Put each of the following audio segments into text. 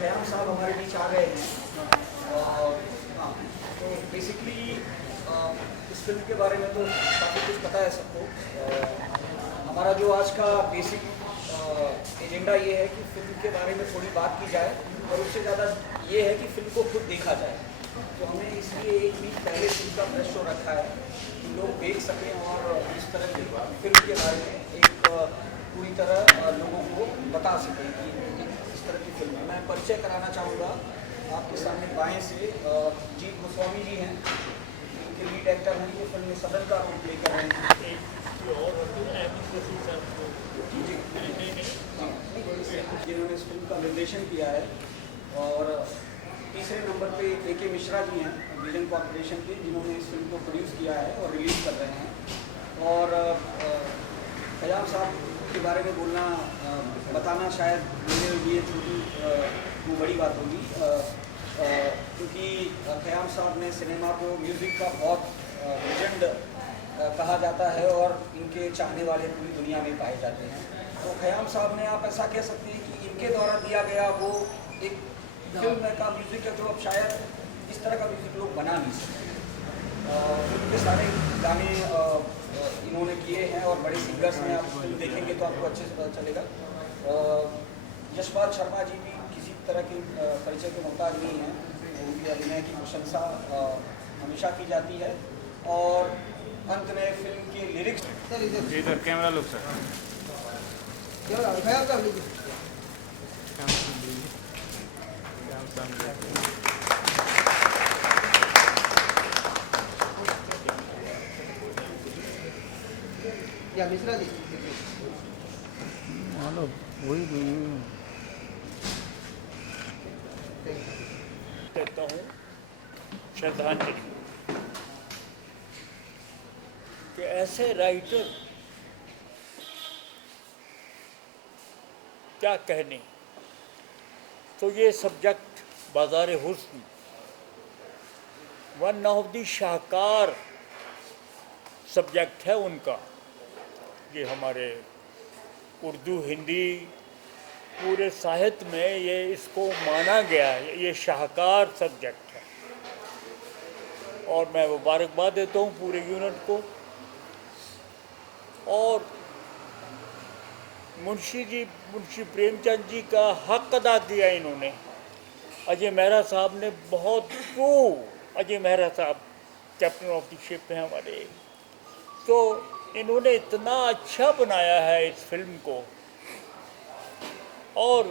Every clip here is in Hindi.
खयाम साहब हमारे बीच आ गए हैं। हाँ, तो बेसिकली इस फिल्म के बारे में तो काफ़ी कुछ पता है सबको। हमारा जो आज का बेसिक एजेंडा ये है कि फिल्म के बारे में थोड़ी बात की जाए और उससे ज़्यादा ये है कि फिल्म को खुद देखा जाए। तो हमने इसलिए एक वीक पहले फिल्म का प्रेस शो रखा है कि लोग देख सकें और इस तरह की फिल्म के बारे में एक पूरी तरह लोगों को बता सकें कि इस तरह की फिल्म है। मैं परिचय कराना चाहूँगा आपके सामने बाएं से जीत गोस्वामी जी हैं, इनके लीड एक्टर हैं, ये फिल्म में सदन का रोल प्ले कर रहे हैं। जिन्होंने इस फिल्म का निर्देशन किया है। और तीसरे नंबर पे AK मिश्रा जी हैं विजन कॉर्पोरेशन के, जिन्होंने इस फिल्म को प्रोड्यूस किया है और रिलीज़ कर रहे हैं। और खयाम साहब के बारे में बोलना बताना शायद मेरे लिए छोटी वो बड़ी बात होगी, क्योंकि खयाम साहब ने सिनेमा को म्यूज़िक का बहुत लेजेंड कहा जाता है और इनके चाहने वाले पूरी दुनिया में पाए जाते हैं। तो खयाम साहब ने, आप ऐसा कह सकते हैं कि इनके द्वारा दिया गया वो एक फिल्म का म्यूज़िक है जो अब शायद इस तरह का म्यूज़िक लोग बना नहीं सकते। फिल्म के सारे गाने इन्होंने किए हैं और बड़े सिंगर्स हैं। आप फिल्म देखेंगे तो आपको अच्छे से पता चलेगा। यशपाल शर्मा जी भी किसी तरह के परिचय के मोहताज नहीं हैं, उनके अभिनय की प्रशंसा हमेशा की जाती है। और अंत में फिल्म के लिरिक्स इधर कैमरा लुक सर या मिश्रा जी वही कहता हूँ श्रद्धांजलि कि ऐसे राइटर क्या कहने। तो ये सब्जेक्ट बाज़ार हुस्न one of the Shahkar subject है उनका। ये हमारे उर्दू हिंदी पूरे साहित्य में ये इसको माना गया है, ये शाहकार सब्जेक्ट है। और मैं मुबारकबाद देता हूँ पूरे यूनिट को। और मुंशी प्रेमचंद जी का हक अदा किया इन्होंने। अजय मेहरा साहब ने बहुत अजय मेहरा साहब कैप्टन ऑफ द शिप हैं हमारे, तो इन्होंने इतना अच्छा बनाया है इस फिल्म को। और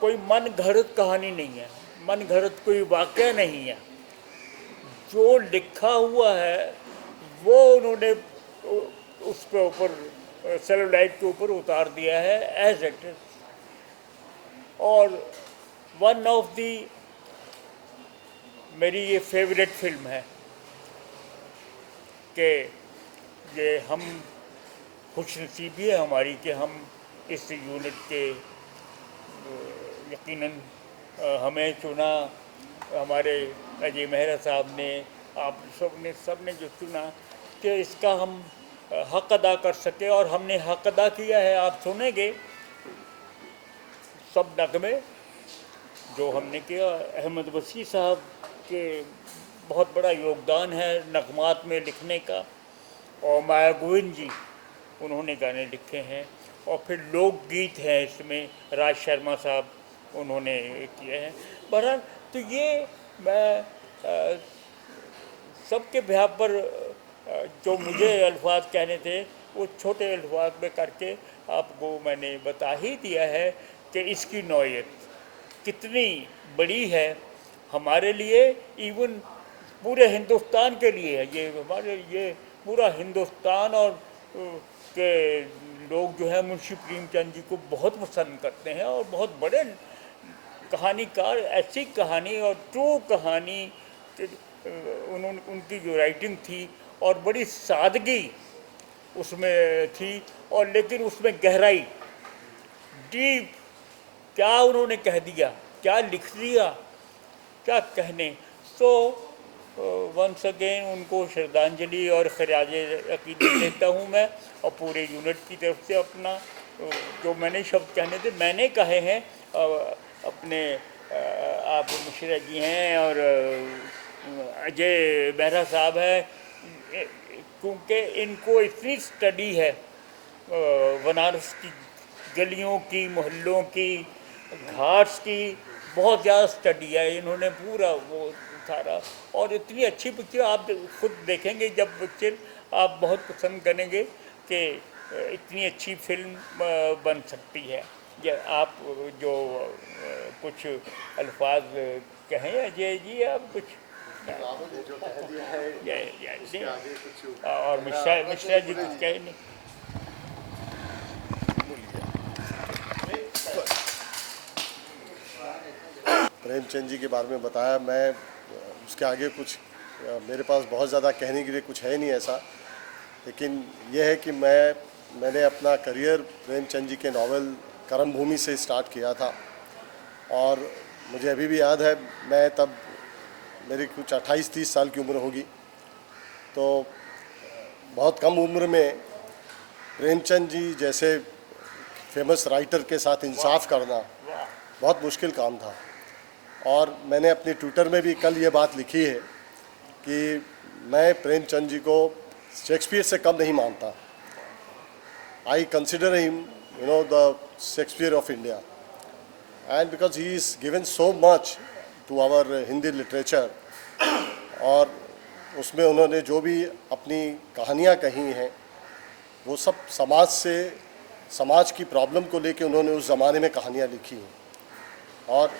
कोई मन घड़त कहानी नहीं है, मन घड़त कोई वाक़या नहीं है। जो लिखा हुआ है वो उन्होंने उस पे ऊपर सेलुलाइट के ऊपर उतार दिया है एज इट इज। और वन ऑफ दी मेरी ये फेवरेट फिल्म है कि ये हम खुशनसीबी है हमारी कि हम इस यूनिट के यकीनन हमें चुना, हमारे अजय मेहरा साहब ने, आप सब ने जो चुना कि इसका हम हक अदा कर सके। और हमने हक अदा किया है। आप सुनेंगे सब नगमे जो हमने किया। अहमद वसी साहब के बहुत बड़ा योगदान है नगमात में लिखने का। और माया गोविंद जी उन्होंने गाने लिखे हैं। और फिर लोकगीत हैं इसमें, राज शर्मा साहब उन्होंने किए हैं। बहरहाल तो ये मैं सबके ब्याह पर जो मुझे अल्फाज कहने थे वो छोटे अल्फाज में करके आपको मैंने बता ही दिया है कि इसकी नौयत कितनी बड़ी है हमारे लिए, इवन पूरे हिंदुस्तान के लिए है। ये हमारे ये पूरा हिंदुस्तान और के लोग जो है मुंशी प्रेमचंद जी को बहुत पसंद करते हैं। और बहुत बड़े कहानीकार, ऐसी कहानी और ट्रू कहानी उनकी जो राइटिंग थी और बड़ी सादगी उसमें थी, और लेकिन उसमें गहराई, डीप, क्या उन्होंने कह दिया, क्या लिख दिया, क्या कहने। सो वंस अगेन उनको श्रद्धांजलि और खराज अकीदत देता हूँ मैं। और पूरे यूनिट की तरफ से अपना जो मैंने शब्द कहने थे मैंने कहे हैं। अब ने आप मिश्रा जी हैं और अजय बेहरा साहब हैं, क्योंकि इनको इतनी स्टडी है बनारस की गलियों की, मोहल्लों की, घाट्स की, बहुत ज़्यादा स्टडी है इन्होंने, पूरा वो सारा। और इतनी अच्छी पिक्चर आप खुद देखेंगे जब पिक्चर, आप बहुत पसंद करेंगे कि इतनी अच्छी फिल्म बन सकती है। या आप जो कुछ अल्फाज कहें अजय जी, आप कुछ जो कह दिया है उसके आगे कुछ और मिश्रा जी कुछ कहे नहीं। प्रेमचंद जी के बारे में बताया। मैं उसके आगे कुछ मेरे पास बहुत ज़्यादा कहने के लिए कुछ है नहीं ऐसा, लेकिन यह है कि मैंने अपना करियर प्रेमचंद जी के नावल कर्म भूमि से स्टार्ट किया था। और मुझे अभी भी याद है, मैं तब मेरी कुछ 28-30 साल की उम्र होगी, तो बहुत कम उम्र में प्रेमचंद जी जैसे फेमस राइटर के साथ इंसाफ करना बहुत मुश्किल काम था। और मैंने अपने ट्विटर में भी कल ये बात लिखी है कि मैं प्रेमचंद जी को शेक्सपियर से कम नहीं मानता। I consider him the Shakespeare of India, and because he is given so much to our Hindi literature. और उसमें उन्होंने जो भी अपनी कहानियाँ कही हैं वो सब समाज की प्रॉब्लम को लेके उन्होंने उस ज़माने में कहानियाँ लिखी हैं। और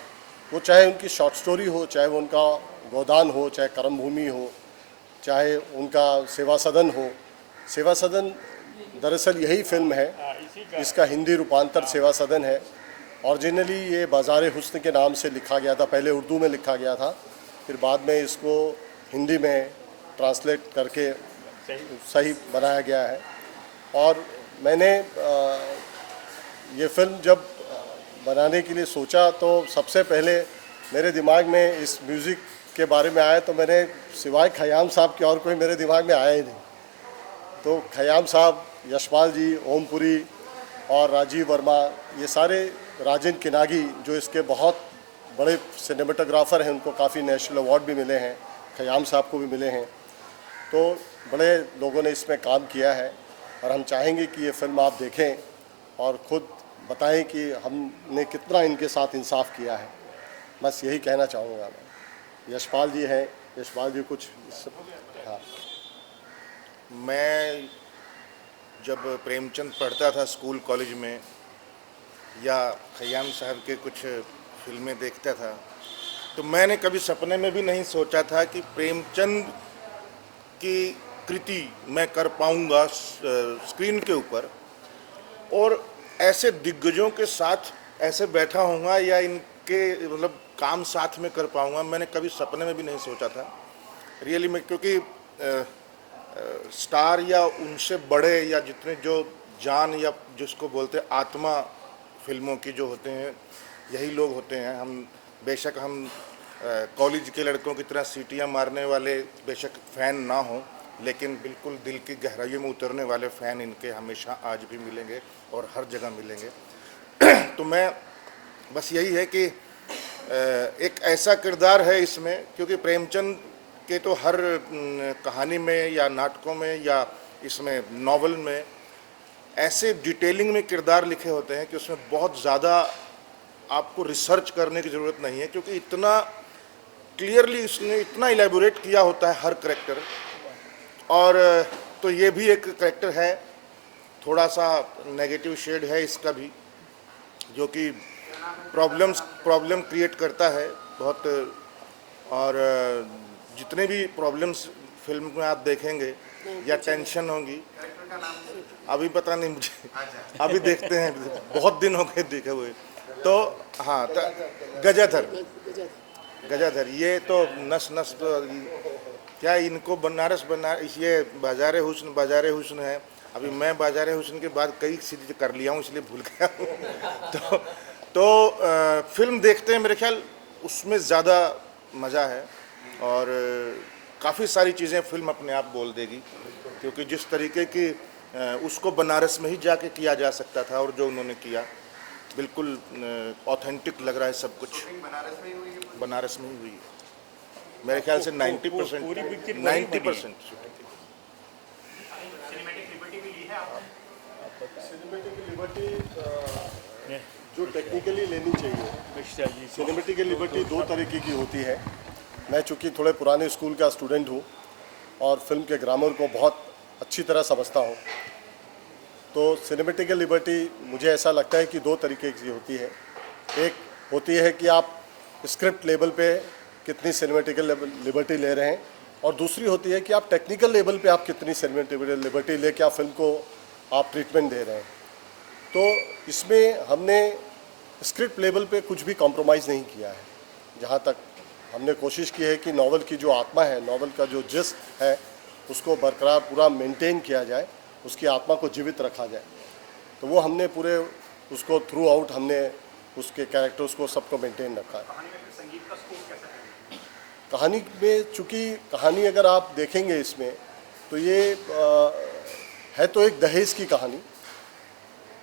वो चाहे उनकी शॉर्ट स्टोरी हो, चाहे वो उनका गोदान हो, चाहे कर्म भूमि हो, चाहे उनका सेवा सदन हो। सेवा सदन दरअसल यही फिल्म है, इसका हिंदी रूपांतर सेवा सदन है। ओरिजिनली ये बाज़ार हुस्न के नाम से लिखा गया था, पहले उर्दू में लिखा गया था, फिर बाद में इसको हिंदी में ट्रांसलेट करके सही बनाया गया है। और मैंने ये फिल्म जब बनाने के लिए सोचा तो सबसे पहले मेरे दिमाग में इस म्यूज़िक के बारे में आया, तो मैंने सिवाय खयाम साहब के और कोई मेरे दिमाग में आया ही नहीं। तो खयाम साहब, यशपाल जी, ओमपुरी और राजीव वर्मा, ये सारे, राजन किनागी जो इसके बहुत बड़े सिनेमेटोग्राफर हैं, उनको काफ़ी नेशनल अवार्ड भी मिले हैं, खयाम साहब को भी मिले हैं। तो बड़े लोगों ने इसमें काम किया है और हम चाहेंगे कि ये फिल्म आप देखें और ख़ुद बताएं कि हमने कितना इनके साथ इंसाफ किया है। बस यही कहना चाहूँगा मैं। यशपाल जी हैं, यशपाल जी कुछ हाँ। मैं जब प्रेमचंद पढ़ता था स्कूल कॉलेज में, या खयाम साहब के कुछ फिल्में देखता था, तो मैंने कभी सपने में भी नहीं सोचा था कि प्रेमचंद की कृति मैं कर पाऊँगा स्क्रीन के ऊपर, और ऐसे दिग्गजों के साथ ऐसे बैठा होऊंगा या इनके मतलब काम साथ में कर पाऊंगा। मैंने कभी सपने में भी नहीं सोचा था रियली में, क्योंकि स्टार या उनसे बड़े या जितने जो जान या जिसको बोलते हैं आत्मा फिल्मों की जो होते हैं, यही लोग होते हैं। बेशक हम कॉलेज के लड़कों की तरह सीटियां मारने वाले बेशक फ़ैन ना हों, लेकिन बिल्कुल दिल की गहराइयों में उतरने वाले फ़ैन इनके हमेशा आज भी मिलेंगे और हर जगह मिलेंगे। तो मैं बस यही है कि एक ऐसा किरदार है इसमें, क्योंकि प्रेमचंद के तो हर कहानी में या नाटकों में या इसमें नॉवल में ऐसे डिटेलिंग में किरदार लिखे होते हैं कि उसमें बहुत ज़्यादा आपको रिसर्च करने की ज़रूरत नहीं है, क्योंकि इतना क्लियरली इसने इतना इलेबोरेट किया होता है हर करेक्टर। और तो ये भी एक करेक्टर है, थोड़ा सा नेगेटिव शेड है इसका भी, जो कि प्रॉब्लम क्रिएट करता है बहुत। और जितने भी प्रॉब्लम्स फिल्म में आप देखेंगे या टेंशन होगी, अभी पता नहीं मुझे, अभी देखते हैं, बहुत दिन हो गए देखे हुए। तो हाँ, तो गजाधर ये तो नस तो क्या इनको बनारस ये बाजार हुस्न है। अभी मैं बाजार हुस्न के बाद कई सीरीज कर लिया हूँ, इसलिए भूल गया हूँ। तो फिल्म देखते हैं, मेरे ख्याल उसमें ज़्यादा मज़ा है और काफ़ी सारी चीज़ें फिल्म अपने आप बोल देगी, क्योंकि जिस तरीके की उसको बनारस में ही जाके किया जा सकता था और जो उन्होंने किया, बिल्कुल ऑथेंटिक लग रहा है सब कुछ। बनारस में ही हुई है मेरे ख्याल से 90%। पूरी पिक्चर वहीं बनी है। 90% सिनेमेटिक लिबर्टी जो टेक्निकली लेनी चाहिए, मिश्रा जी को सिनेमेटिक लिबर्टी दो तरीके की होती है। मैं चूँकि थोड़े पुराने स्कूल का स्टूडेंट हूँ और फिल्म के ग्रामर को बहुत अच्छी तरह समझता हूँ, तो सिनेमेटिक लिबर्टी मुझे ऐसा लगता है कि दो तरीके की होती है। एक होती है कि आप स्क्रिप्ट लेवल पे कितनी सिनेमेटिक लिबर्टी ले रहे हैं, और दूसरी होती है कि आप टेक्निकल लेवल पे आप कितनी सिनेमेटिक लिबर्टी लेके आप फिल्म को आप ट्रीटमेंट दे रहे हैं। तो इसमें हमने स्क्रिप्ट लेवल पे कुछ भी कॉम्प्रोमाइज़ नहीं किया है। जहाँ तक हमने कोशिश की है कि नावल की जो आत्मा है, नावल का जो जिस्म है, उसको बरकरार पूरा मेंटेन किया जाए, उसकी आत्मा को जीवित रखा जाए। तो वो हमने पूरे उसको थ्रू आउट हमने उसके कैरेक्टर्स को सबको मेंटेन रखा है। कहानी में चूँकि कहानी अगर आप देखेंगे इसमें, तो ये है तो एक दहेज की कहानी।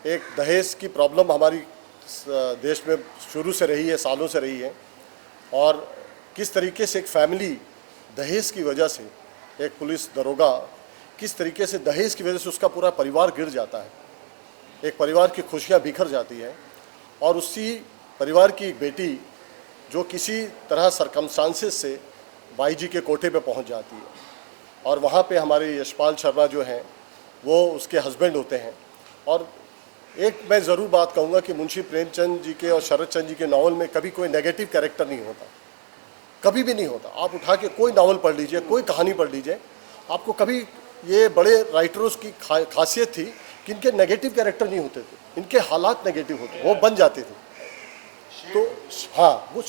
एक दहेज की प्रॉब्लम हमारी देश में शुरू से रही है, सालों से रही है, और किस तरीके से एक फैमिली दहेज की वजह से, एक पुलिस दरोगा किस तरीके से दहेज की वजह से उसका पूरा परिवार गिर जाता है, एक परिवार की खुशियाँ बिखर जाती है, और उसी परिवार की एक बेटी जो किसी तरह सरकमस्टांसेस से बाईजी के कोठे पे पहुंच जाती है, और वहाँ पे हमारे यशपाल शर्मा जो हैं वो उसके हस्बैंड होते हैं। और एक मैं ज़रूर बात कहूँगा कि मुंशी प्रेमचंद जी के और शरद चंद्र जी के नावल में कभी कोई नेगेटिव कैरेक्टर नहीं होता, कभी भी नहीं होता। आप उठा के कोई नावल पढ़ लीजिए, कोई कहानी पढ़ लीजिए, आपको कभी, ये बड़े राइटर्स की खासियत थी कि इनके नेगेटिव कैरेक्टर नहीं होते थे, इनके हालात नेगेटिव होते, वो बन जाते थे। तो हाँ, वो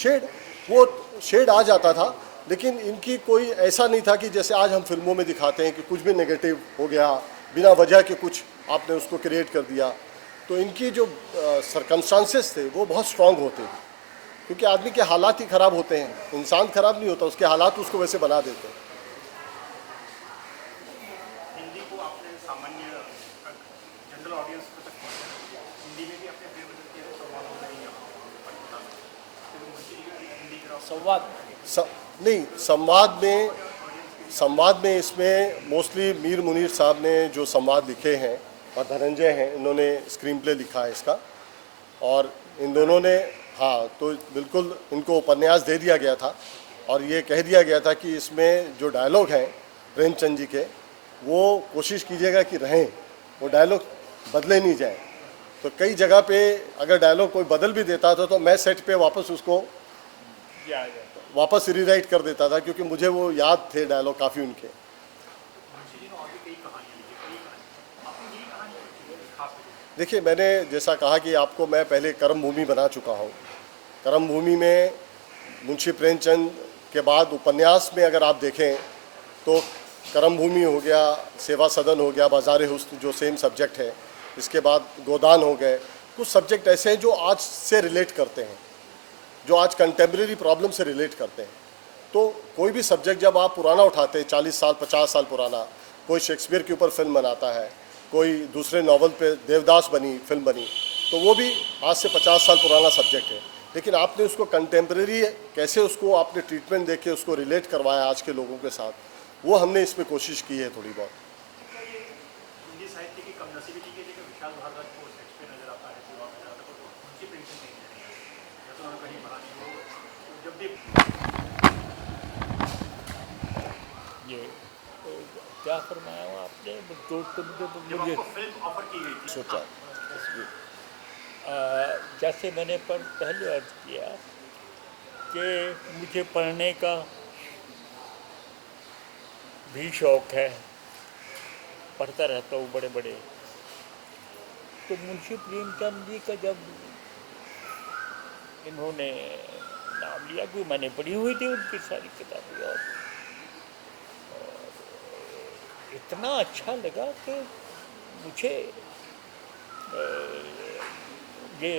शेड आ जाता था, लेकिन इनकी कोई ऐसा नहीं था कि जैसे आज हम फिल्मों में दिखाते हैं कि कुछ भी नेगेटिव हो गया, बिना वजह के कुछ आपने उसको क्रिएट कर दिया। तो इनकी जो सरकमस्टांसेस थे वो बहुत स्ट्रांग होते थे, क्योंकि आदमी के हालात ही ख़राब होते हैं, इंसान ख़राब नहीं होता, उसके हालात उसको वैसे बना देते हैं। हिंदी को आपने सामान्य जनरल ऑडियंस तक हिंदी में भी आपने फिल्म किया है, संवाद नहीं, संवाद में इसमें मोस्टली मीर मुनीर साहब ने जो संवाद लिखे हैं, और धनंजय हैं, इन्होंने स्क्रीन प्ले लिखा है इसका, और इन दोनों ने, हाँ, तो बिल्कुल इनको उपन्यास दे दिया गया था, और ये कह दिया गया था कि इसमें जो डायलॉग हैं प्रेमचंद जी के, वो कोशिश कीजिएगा कि रहें, वो डायलॉग बदले नहीं जाए। तो कई जगह पे अगर डायलॉग कोई बदल भी देता था तो मैं सेट पे वापस उसको वापस रीराइट कर देता था, क्योंकि मुझे वो याद थे डायलॉग काफ़ी उनके। देखिए, मैंने जैसा कहा कि आपको, मैं पहले कर्म भूमि बना चुका हूँ। कर्म भूमि में मुंशी प्रेमचंद के बाद उपन्यास में अगर आप देखें तो कर्म भूमि हो गया, सेवा सदन हो गया, बाज़ार हुस्न जो सेम सब्जेक्ट है, इसके बाद गोदान हो गए। कुछ सब्जेक्ट ऐसे हैं जो आज से रिलेट करते हैं, जो आज कंटेम्प्रेरी प्रॉब्लम से रिलेट करते हैं। तो कोई भी सब्जेक्ट जब आप पुराना उठाते हैं, 40 साल 50 साल पुराना, कोई शेक्सपियर के ऊपर फिल्म बनाता है, कोई दूसरे नावल पे देवदास बनी, फिल्म बनी, तो वो भी आज से 50 साल पुराना सब्जेक्ट है, लेकिन आपने उसको कंटेम्प्रेरी कैसे उसको आपने ट्रीटमेंट दे के उसको रिलेट करवाया आज के लोगों के साथ, वो हमने इसमें कोशिश की है थोड़ी बहुत। हिंदी साहित्य की कमनसीबी की जगह विशाल भारद्वाज को शेक्सपियर नजर आता है, शिवा नजर आता है, तो मुंशी प्रेमचंद नहीं है, जैसे उन्होंने कहीं पढ़ा नहीं हो, जब भी ये क्या फरमाया हो आपने, मुझे फिल्म ऑफर की गई थी, सोचा जैसे मैंने पहले अर्ज किया कि मुझे पढ़ने का भी शौक़ है, पढ़ता रहता हूँ बड़े बड़े। तो मुंशी प्रेमचंद जी का जब इन्होंने नाम लिया, कि मैंने पढ़ी हुई थी उनकी सारी किताबें, और इतना अच्छा लगा कि मुझे ये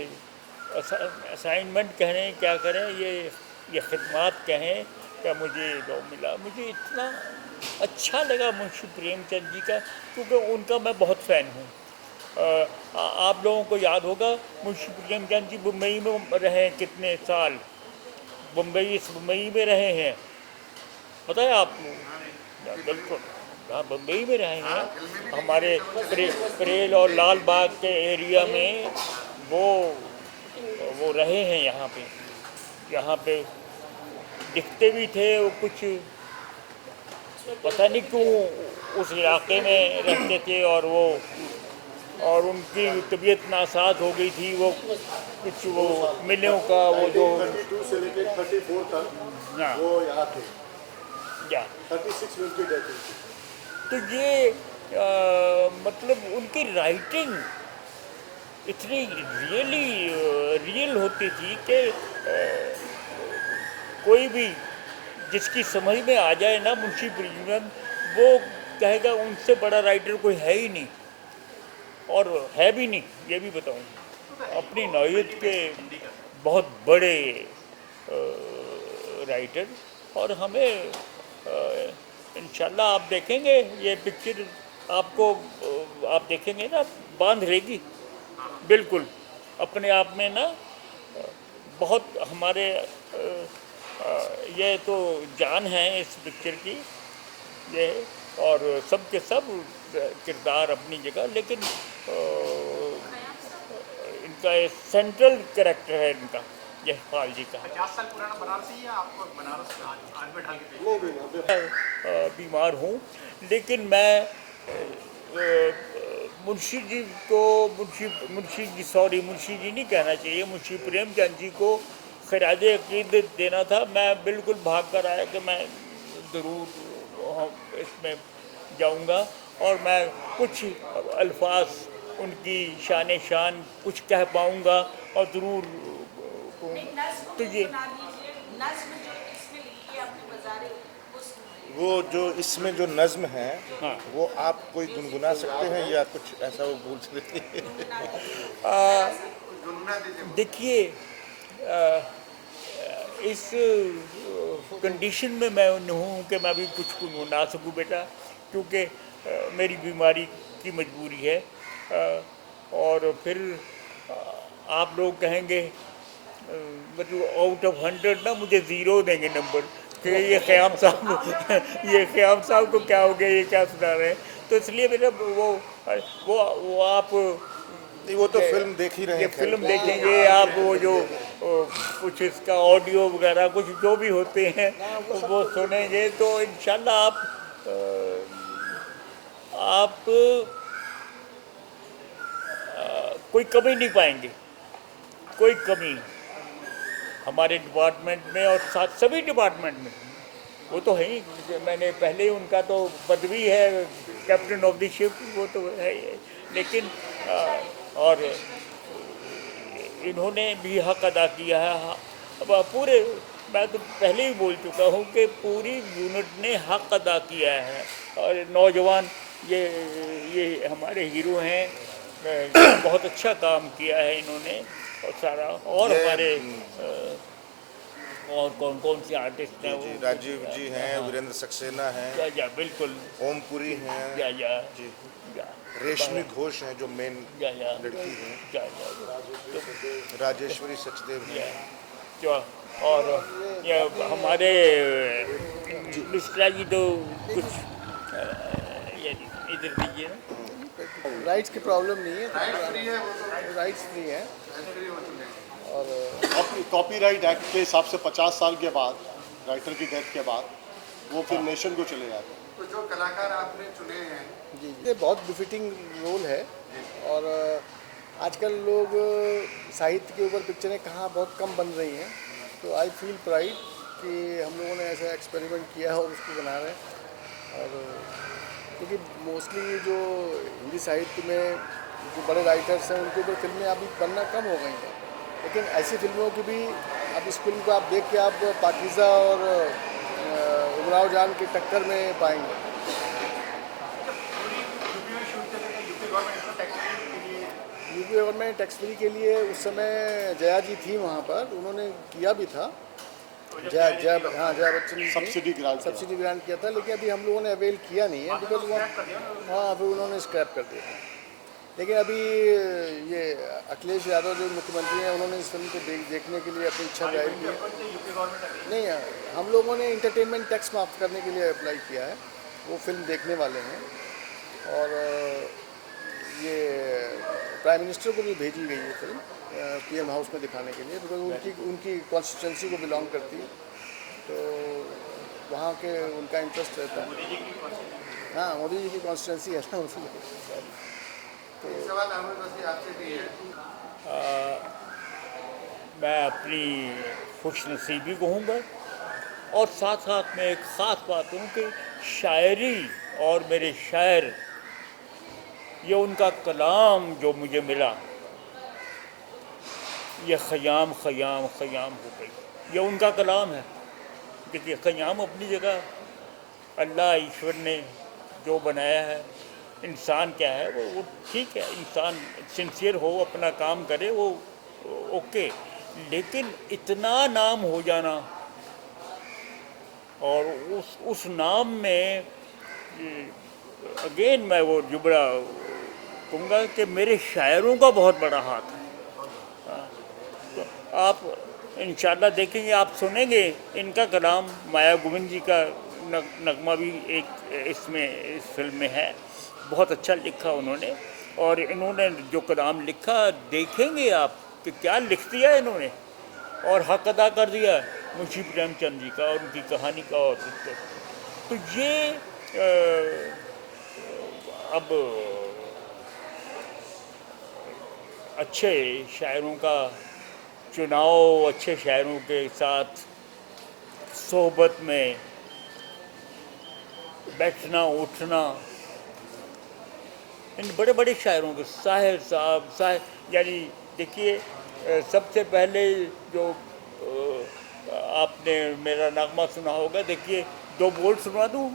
असाइनमेंट कहें क्या करें, ये खिदमत कहें क्या, मुझे जो मिला, मुझे इतना अच्छा लगा मुंशी प्रेमचंद जी का, क्योंकि उनका मैं बहुत फ़ैन हूँ। आप लोगों को याद होगा मुंशी प्रेमचंद जी मुंबई में रहे कितने साल, मुंबई में रहे हैं, पता है आपको? बिल्कुल, हाँ मुंबई में रहे हैं। हमारे परेल और लाल बाग के एरिया में वो रहे हैं। यहाँ पे दिखते भी थे वो, कुछ पता नहीं क्यों उस इलाके में रहते थे, और उनकी तबीयत नासाज हो गई थी। वो कुछ वो मिलों का वो जो 32 से लेकर 34 तक हाँ, वो यहाँ थे। क्या 36 में उनकी डेथ हुई थी। तो ये मतलब उनकी राइटिंग इतनी रियल होती थी कि कोई भी जिसकी समझ में आ जाए ना मुंशी प्रेमचंद, वो कहेगा उनसे बड़ा राइटर कोई है ही नहीं, और है भी नहीं, ये भी बताऊँ। अपनी नौयत के बहुत बड़े राइटर, और हमें इंशाल्लाह आप देखेंगे ये पिक्चर, आपको आप देखेंगे ना, बांध लेगी बिल्कुल अपने आप में ना। बहुत हमारे ये तो जान है इस पिक्चर की, ये, और सब के सब किरदार अपनी जगह, लेकिन इनका एक सेंट्रल कैरेक्टर है इनका, यशपाल जी का। 50 साल पुराना बनारसी या आपको बनारस आज में ढाल के बीमार हूँ, लेकिन मैं मुंशी जी को मुंशी जी नहीं कहना चाहिए, मुंशी प्रेमचंद जी को खराज अकीदत देना था। मैं बिल्कुल भाग कर आया कि मैं ज़रूर इसमें जाऊंगा, और मैं कुछ अल्फाज उनकी शान कुछ कह पाऊंगा, और ज़रूर तो ये वो जो इसमें जो नज्म है, हाँ। वो आप कोई गुनगुना सकते हैं या कुछ ऐसा वो भूल सकते देखिए, इस कंडीशन में मैं नहीं हूँ कि मैं भी कुछ गुनगुना सकूँ बेटा, क्योंकि मेरी बीमारी की मजबूरी है। और फिर आप लोग कहेंगे मतलब आउट ऑफ 100 ना मुझे 0 देंगे नंबर कि ये ख़याम साहब को क्या हो गया, ये क्या सुना रहे हैं। तो इसलिए मेरा वो आप नहीं, वो तो फिल्म देख ही रहे ये हैं। फिल्म देखेंगे आप, वो जो कुछ इसका ऑडियो वगैरह कुछ जो भी होते हैं वो सुनेंगे, तो इंशाल्लाह आप कोई कमी नहीं पाएंगे, कोई कमी हमारे डिपार्टमेंट में, और साथ सभी डिपार्टमेंट में। वो तो है ही, मैंने पहले ही उनका तो पदवी है कैप्टन ऑफ द शिप, वो तो है ही, लेकिन और इन्होंने भी हक अदा किया है। अब पूरे, मैं तो पहले ही बोल चुका हूँ कि पूरी यूनिट ने हक अदा किया है, और नौजवान ये हमारे हीरो हैं, बहुत अच्छा काम किया है इन्होंने, और सारा, और हमारे और कौन से आर्टिस्ट हैं वो, राजीव जी हैं, वीरेंद्र सक्सेना हैं, या बिल्कुल, ओमपुरी हैं, या जी, या रेशमी घोष हैं जो मेन या लड़की हैं, या राजेश्वरी सचदेव हैं। जो, और ये हमारे मिश्रा जी तो कुछ ये इधर दीजिए ना। राइट्स की प्रॉब्लम नहीं है, राइट्स फ्री है। और कॉपीराइट एक्ट के हिसाब से 50 साल के बाद, राइटर की डेथ के बाद, वो फिर नेशन को चले जाते हैं। तो जो कलाकार आपने चुने हैं, जी, ये बहुत बिफिटिंग रोल है। और आजकल लोग साहित्य के ऊपर पिक्चरें कहाँ बहुत कम बन रही हैं, तो आई फील प्राइड कि हम लोगों ने ऐसा एक्सपेरिमेंट किया है और उसको बना रहे हैं। और क्योंकि मोस्टली जो हिंदी साहित्य में जो बड़े राइटर्स हैं उनके ऊपर फिल्में अभी बनना कम हो गई हैं, लेकिन ऐसी फिल्मों की भी अब इस फिल्म को आप देख के आप पाकीज़ा और उमराव जान की टक्कर में पाएंगे। यूपी गवर्नमेंट टैक्स फ्री के लिए उस समय जया जी थी वहाँ पर, उन्होंने किया भी था, जया बच्चन जी सब्सिडी ग्रांट किया था, लेकिन अभी हम लोगों ने अवेल किया नहीं है, बिकॉज वो हाँ फिर उन्होंने स्क्रैप कर दिया। लेकिन अभी ये अखिलेश यादव जो मुख्यमंत्री हैं उन्होंने इस फिल्म को देखने के लिए अपनी इच्छा जाहिर की है। यूपी गवर्नमेंट नहीं, हम लोगों ने इंटरटेनमेंट टैक्स माफ़ करने के लिए अप्लाई किया है, वो फिल्म देखने वाले हैं। और ये प्राइम मिनिस्टर को भी भेजी गई है फिल्म पीएम हाउस में दिखाने के लिए, बिकॉज उनकी कॉन्स्टिट्यूंसी को बिलोंग करती है, तो वहाँ के उनका इंटरेस्ट रहता है। हाँ, मोदी जी की कॉन्स्टिट्यूंसी है ना उसमें। मैं अपनी खुशनसीबी कहूँगा और साथ साथ में एक ख़ास बात हूँ कि शायरी और मेरे शायर, ये उनका कलाम जो मुझे मिला, ये ख़याम ख़याम ख़याम हो गई, ये उनका कलाम है। देखिए, ख़याम अपनी जगह, अल्लाह ईश्वर ने जो बनाया है, इंसान क्या है वो ठीक है, इंसान सिंसियर हो, अपना काम करे, वो ओके। लेकिन इतना नाम हो जाना और उस नाम में अगेन मैं वो जुबड़ा कहूँगा कि मेरे शायरों का बहुत बड़ा हाथ है। तो आप इंशाल्लाह देखेंगे, आप सुनेंगे इनका कलाम, माया गोविंद जी का नगमा भी एक इसमें इस फिल्म में है, बहुत अच्छा लिखा उन्होंने। और इन्होंने जो कलाम लिखा, देखेंगे आप कि क्या लिख दिया इन्होंने, और हक अदा कर दिया मुंशी प्रेमचंद जी का और उनकी कहानी का। और तो ये अब अच्छे शायरों का चुनाव, अच्छे शायरों के साथ सोहबत में बैठना उठना, इन बड़े बड़े शायरों के, साहिर साहब, यानी देखिए, सबसे पहले जो आपने मेरा नगमा सुना होगा, देखिए 2 बोल सुना दूँ,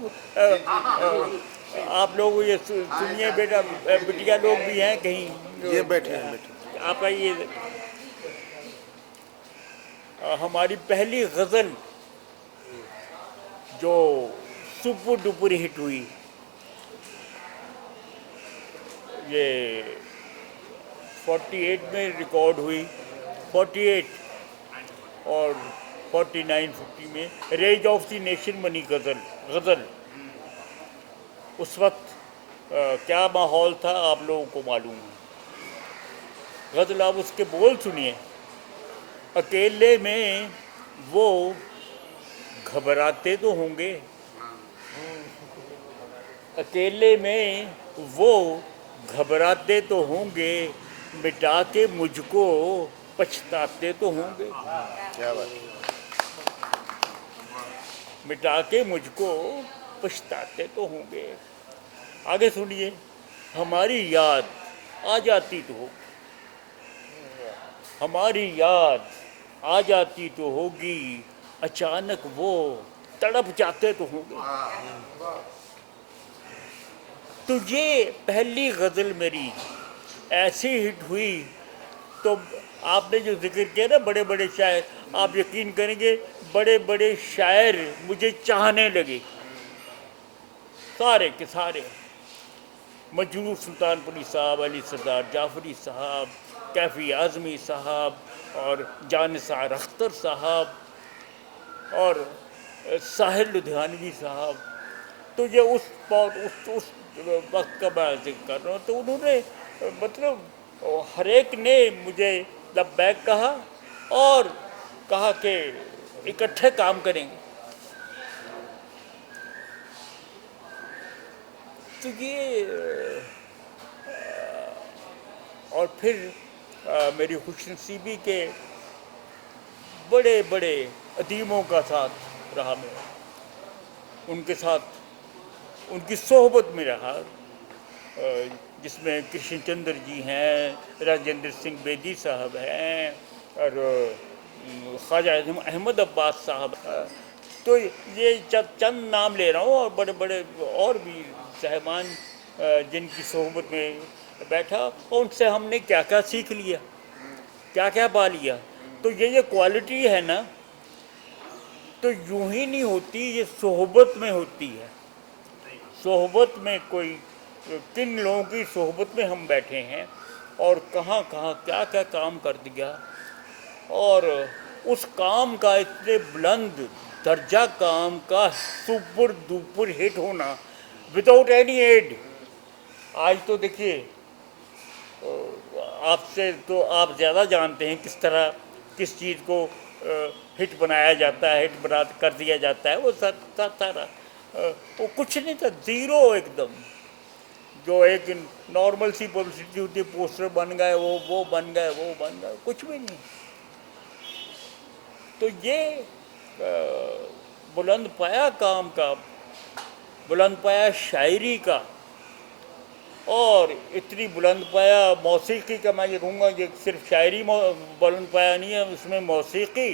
आप लोग ये सुनिए बेटा, बिटिया लोग भी हैं कहीं, ये बैठे आप आइए। हमारी पहली गज़ल जो सुपर डुपर हिट हुई, ये 48 में रिकॉर्ड हुई, 48 और 49-50 में रेज ऑफ द नेशन बनी गज़ल। उस वक्त क्या माहौल था आप लोगों को मालूम है। गज़ल, आप उसके बोल सुनिए। अकेले में वो घबराते तो होंगे, अकेले में वो घबराते तो होंगे, मिटा के मुझको पछताते तो होंगे। क्या बात है। मिटा के मुझको पछताते तो होंगे। आगे सुनिए, हमारी याद आ जाती तो हो, हमारी याद आ जाती तो होगी, अचानक वो तड़प जाते तो होंगे। तो ये पहली गज़ल मेरी ऐसी हिट हुई। तो आपने जो जिक्र किया ना बड़े बड़े शायर, आप यकीन करेंगे बड़े बड़े शायर मुझे चाहने लगे, सारे के सारे। मजरूह सुल्तानपुरी साहब, अली सरदार जाफरी साहब, कैफ़ी आज़मी साहब और जानिसार अख्तर साहब और साहिर लुधियानवी साहब। तो ये उस वक्त का मैं जिक्र कर रहा हूँ। तो उन्होंने मतलब हर एक ने मुझे लब्बैक कहा और कहा कि इकट्ठे काम करेंगे। तो ये और फिर मेरी खुशनसीबी के बड़े बड़े अदीमों का साथ रहा मैं, उनके साथ उनकी सोहबत में रहा, जिसमें कृष्ण चंद्र जी हैं, राजेंद्र सिंह बेदी साहब हैं और ख्वाजा अहमद अब्बास साहब। तो ये चंद नाम ले रहा हूँ और बड़े बड़े और भी साहबान जिनकी सोहबत में बैठा, और उनसे हमने क्या क्या सीख लिया, क्या क्या पा लिया। तो ये क्वालिटी है ना, तो यूं ही नहीं होती, ये सोहबत में होती है। सोहबत में कोई किन लोगों की सोहबत में हम बैठे हैं और कहाँ कहाँ क्या क्या काम कर दिया, और उस काम का इतने बुलंद दर्जा काम का सुपर डुपर हिट होना विदाउट एनी एड। आज तो देखिए, आपसे तो आप ज़्यादा जानते हैं किस तरह किस चीज़ को हिट बनाया जाता है, हिट बना कर दिया जाता है। वो सारा वो कुछ नहीं था, ज़ीरो एकदम। जो एक नॉर्मल सी पब्लिसिटी होती है, पोस्टर बन गए, वो बन गए, वो बन गए, कुछ भी नहीं। तो ये बुलंद पाया काम का, बुलंद पाया शायरी का, और इतनी बुलंद पाया मौसीकी का, मैं ये कहूँगा ये सिर्फ शायरी बुलंद पाया नहीं है, उसमें मौसीकी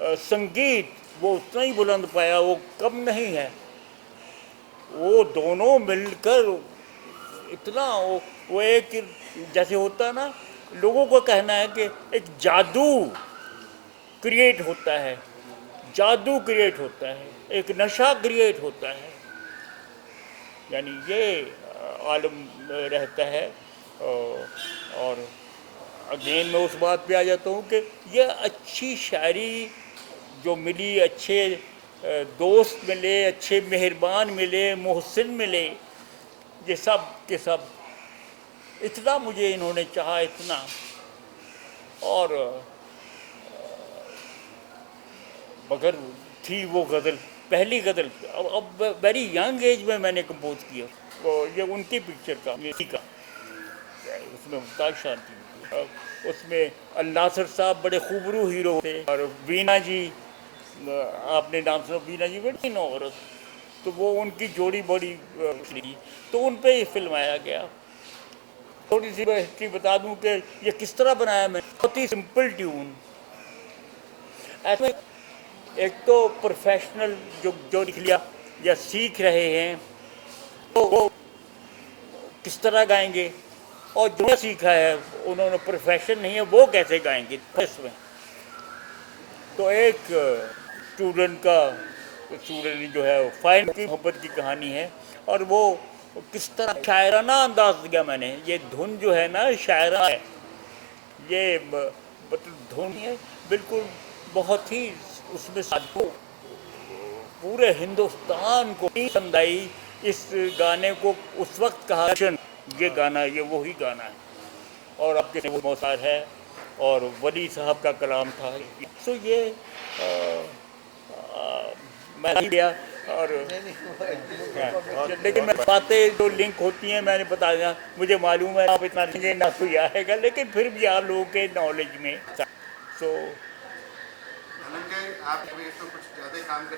संगीत वो उतना ही बुलंद पाया, वो कम नहीं है। वो दोनों मिलकर इतना वो एक जैसे होता है ना, लोगों को कहना है कि एक जादू क्रिएट होता है, जादू क्रिएट होता है, एक नशा क्रिएट होता है, यानी ये आलम रहता है। और अगेन मैं उस बात पे आ जाता हूँ कि ये अच्छी शायरी जो मिली, अच्छे दोस्त मिले, अच्छे मेहरबान मिले, मोहसिन मिले, ये सब के सब इतना मुझे इन्होंने चाहा, इतना। और मगर थी वो गज़ल, पहली गज़ल अब वेरी यंग एज में मैंने कंपोज किया। वो ये उनकी पिक्चर का, मेरी का, उसमें मुमताज़ शांति, उसमें अल-नासिर साहब बड़े खूबरू हीरो थे, और वीना जी, आपने नाम सुना, वीना जी बड़ी नो औरत, तो वो उनकी जोड़ी बड़ी थी, तो उन पे ही फिल्माया गया। थोड़ी सी हिस्ट्री बता दूं कि ये किस तरह बनाया मैं, बहुत ही सिंपल ट्यून। ऐसे एक तो प्रोफेशनल जो लिख लिया या सीख रहे हैं तो वो किस तरह गाएंगे, और जो सीखा है उन्होंने प्रोफेशन नहीं है वो कैसे गाएंगे इसमें। तो एक स्टूडेंट जो है फाइन की मोहब्बत की कहानी है, और वो किस तरह शायराना अंदाज दिया मैंने। ये धुन जो है ना शायरा है, ये धुन है बिल्कुल, बहुत ही उसमें साधु पूरे हिंदुस्तान को पसंद आई। इस गाने को उस वक्त कहा ये गाना, ये वही गाना है, और आपके वो मौसार है और वली साहब का कलाम था। सो ये मैं लिया, और लेकिन मैं बातें जो लिंक होती हैं मैंने बता दिया, मुझे मालूम है आप इतना नहीं ना कोई आएगा, लेकिन फिर भी आप लोगों के नॉलेज में। सो आप कुछ ज़्यादा काम कर